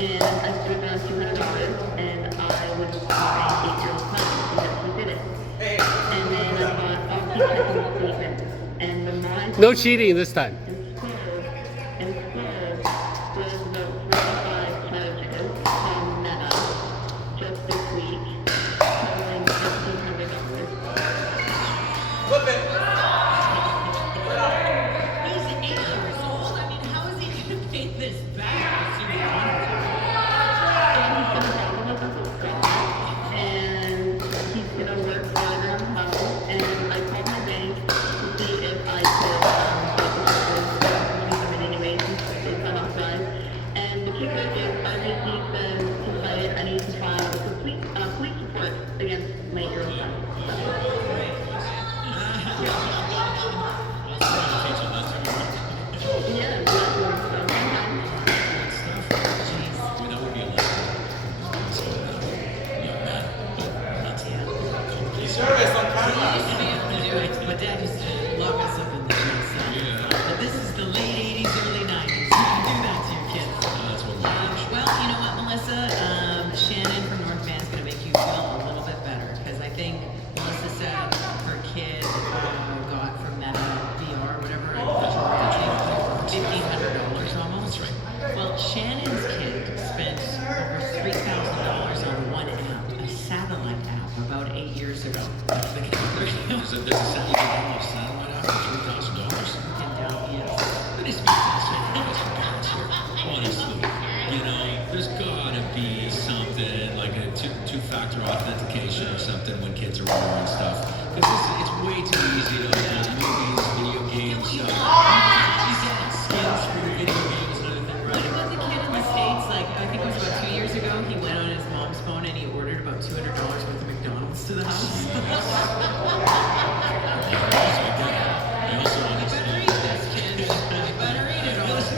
And I put it down $200, and I was my 8-year-old son because he did it. And then I thought, I'll keep checking the statements. And the more No cheating this time. Instead, there's about 45 charges from Meta just this week, totaling $1,500. Flip it. He's 8 years old. I mean, how is he going to pay this back? And he's gonna work harder on how. And I called my bank to see if I could use them in any way since it's on outside. And the kicker is I just need them to cite. I need to file a complete police report against my 8-year-old son. Yeah, exactly. Service on He camera. used to be able to do it. My dad used to lock us up in the gym. But this is the late 80s, early 90s. You can do that to your kids. Well, you know what, Melissa? Shannon from North Van's going to make you feel a little bit better. Because I think Melissa said her kid got from Meta VR, whatever. $1,500 almost. Well, Shannon's kid spent over $3,000 on one app, a satellite app, about 8 years ago. There's a satellite app for $3,000. Yes. That is fantastic. Honestly, you know, there's gotta be something like a two-factor authentication or something when kids are ordering stuff. Because it's way too easy to download movies, video games, stuff. She's getting skins for video games and other things. What about the kid in the States? Like, I think it was about 2 years ago, he went on his mom's phone and he ordered about $200 worth of McDonald's to the house. I also You better eat this, kid. You better eat it all. Let's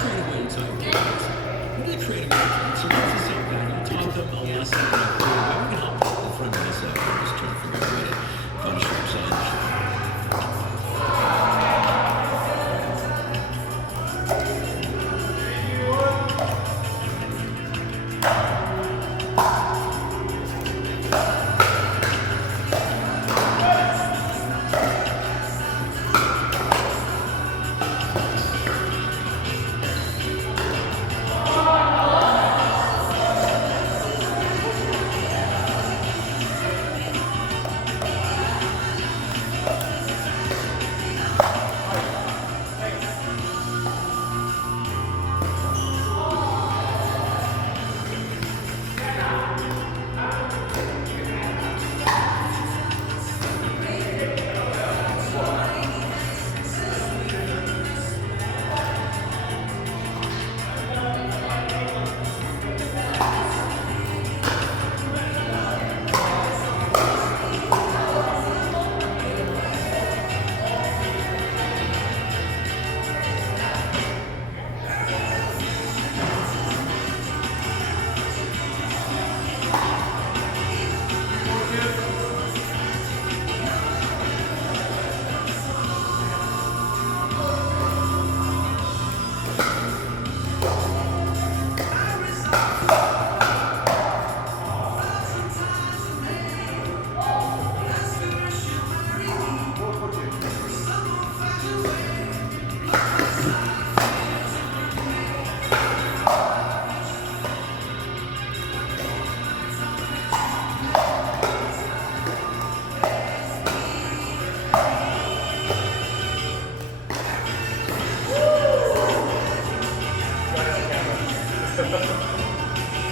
create a way to talk about this. What do they create a way to so what's the same thing? You talk them a lesson in a cool way. We can help in front of this. I'm just trying to figure out a way to punish ourselves.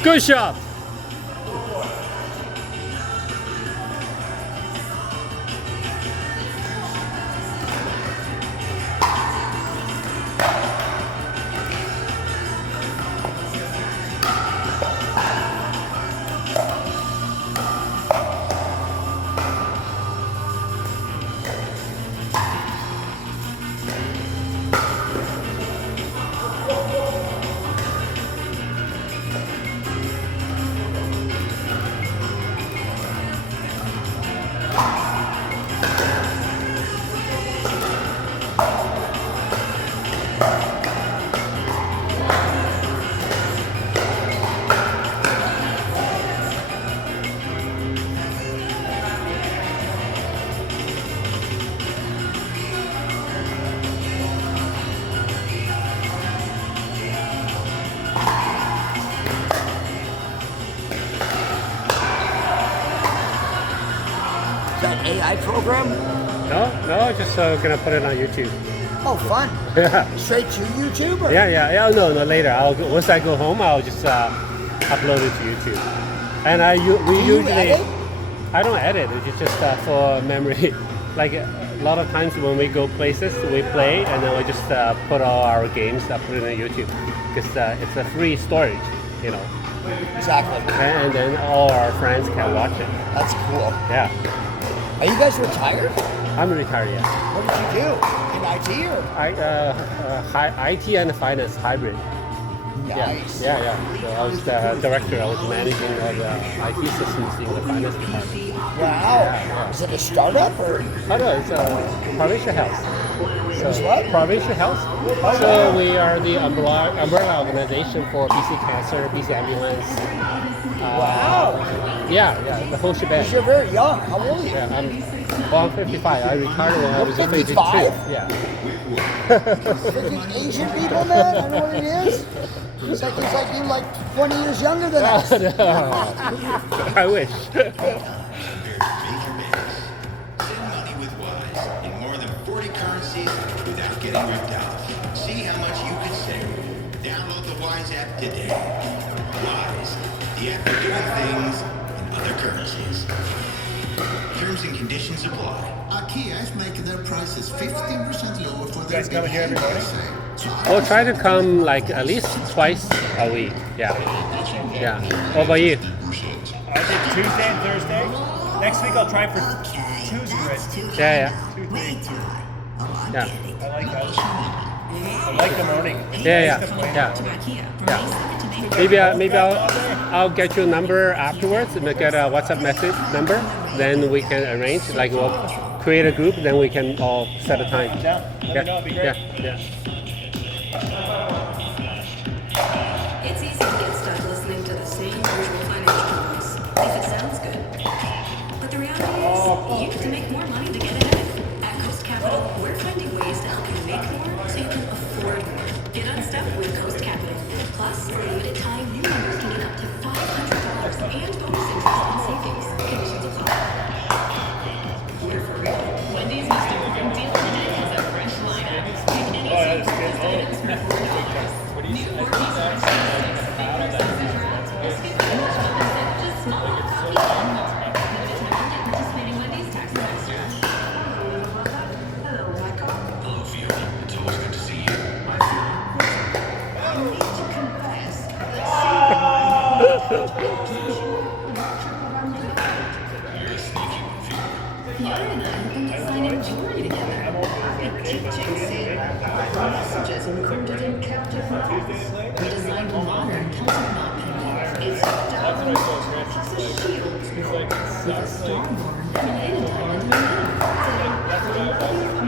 Good job. DiDi program? No, just gonna put it on YouTube. Oh, fun. Yeah. Straight to YouTube? Or? Yeah. No, later. Once I go home, I'll just upload it to YouTube. And we Do you usually edit? I don't edit. It's just for memory. Like a lot of times when we go places, we play, and then we just put all our games, put it on YouTube, because it's a free storage, you know. Exactly. And then all our friends can watch it. That's cool. Yeah. Are you guys retired? I'm retired, yeah. What did you do? In IT or? IT and finance hybrid. Nice. Yeah. So I was the director. I was managing all the IT systems in the finance department. Wow. Yeah. Is it a startup or? Oh no, it's a provincial health. It's what? Provincial health. So we are the umbrella organization for BC Cancer, BC Ambulance. Wow. Yeah, the whole shebang. You're very young. How old are you? Yeah, I'm 55. I retired when I was 52. 55? Yeah. Freaking Asian people, man. I know what it is. It's like you're like 20 years younger than us. I wish. Send money with Wise in more than 40 currencies without getting ripped out. See how much you could save. Download the Wise app today. Wise, the app for doing things in other currencies. Terms and conditions apply. IKEA is making their prices 15% lower for their guys coming here every morning? We'll try to come like at least twice a week. Yeah. What about you? I did Tuesday and Thursday. Next week I'll try for Tuesday. Yeah. I like the morning. Yeah. Maybe I'll get your number afterwards and get a WhatsApp message number. Then we can arrange. Like we'll create a group. Then we can all set a time. Yeah. Let me know, it'd be great. Yeah. It's easy to get stuck listening to the same usual financial advice if it sounds good. But the reality is, you get to make more money to get ahead. At Coast Capital, we're finding ways to help you make more so you can afford more. Get unstuck with Coast Capital. Plus, for a limited time, new members can get up to $500 and bonus interest on savings. Conditions apply. We're for real. Wendy's Mr. Deal Today has a fresh lineup. Pick any breakfast items for $4. New Orbeez fresh sticks, favorites, desserts, or skip the children's set just small. Limited time only participating Wendy's tax and extra. Hello, Fiona. It's always good to see you. You're a sneaky one, Fiona. Fiona and I have been designing jewelry together. Messages encrypted in captive modes. We designed a modern Celtic knot pendant. It's down plus a shield with a stormborn created diamond in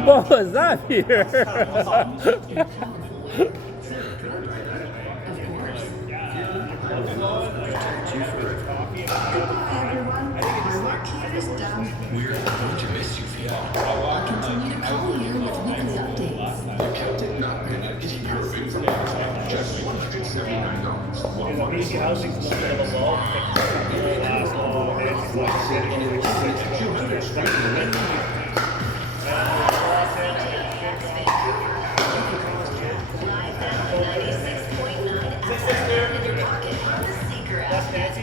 What was that here? We're going to miss you, Fiona. I'll continue to call you with weekly updates. Easy housing's a little bit of a lull. Live now, 96.9 FM in your pocket on the Seeker app. That's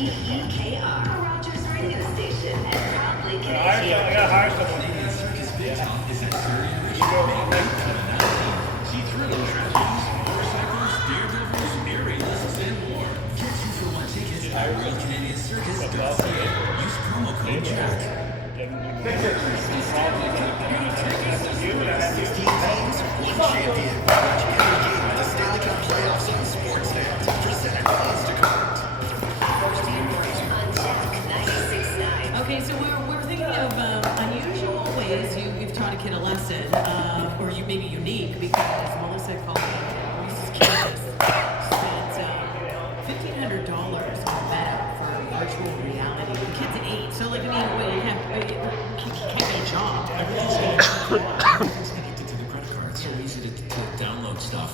SEEKR. Rogers radio station and proudly Canadian. I gotta hire someone. See thrilling tragedies, motorcycles, daredevils, air aliens, and more. Get 2-for-1 tickets at RealCanadianCircus.ca. Use promo code JACK. 16 teams, one champion. Watch every game of the Stanley Cup playoffs on Sportsnet. Presented by Instacart. Okay, so we're thinking of unusual ways you've taught a kid a lesson, or you may be unique because Melissa called Reese's Kids spent $1,500 on Meta for virtual reality. The kid's 8, so like it can't be a job. Everything's connected to the credit card. It's so easy to download stuff,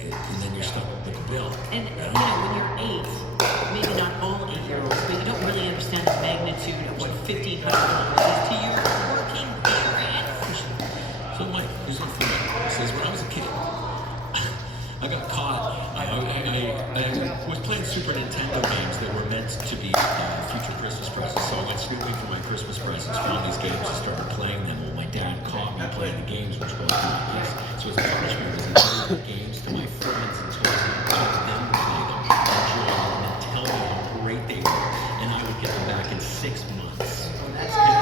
and then you're stuck with the bill. And when you're 8, maybe not all 8-year-olds, but you don't really understand the magnitude of what $1,500 is to your Super Nintendo games that were meant to be future Christmas presents. So I went snooping for my Christmas presents, found these games, and started playing them. Well, my dad caught me playing the games, which was nice. So his punishment was I gave the games to my friends and told them to play them, enjoy them, and then tell me how great they were. And I would get them back in 6 months. That's good.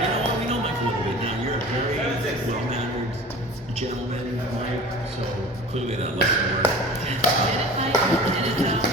You know what? We know Mike a little bit now. You're a very well-mannered gentleman, Mike. So clearly that lesson worked. Get it, Mike? Get it out.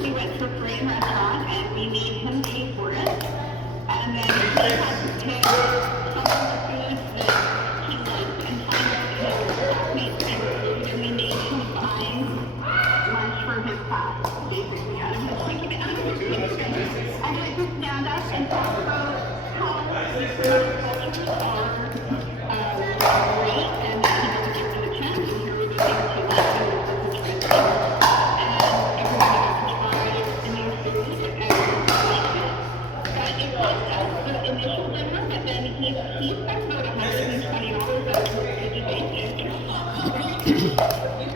We went to a Korean restaurant and we made him pay for it. And then he had to pick some of the foods that he liked and find out his classmates' favorite food. And we made him buy lunch for his class, basically, out of his paycheck. And we just stand up and talk about how cultures are great and that he doesn't get rid of chance and here are the things he likes and this is interesting. Initial dinner, but then he spent about $120 on a weekly basis.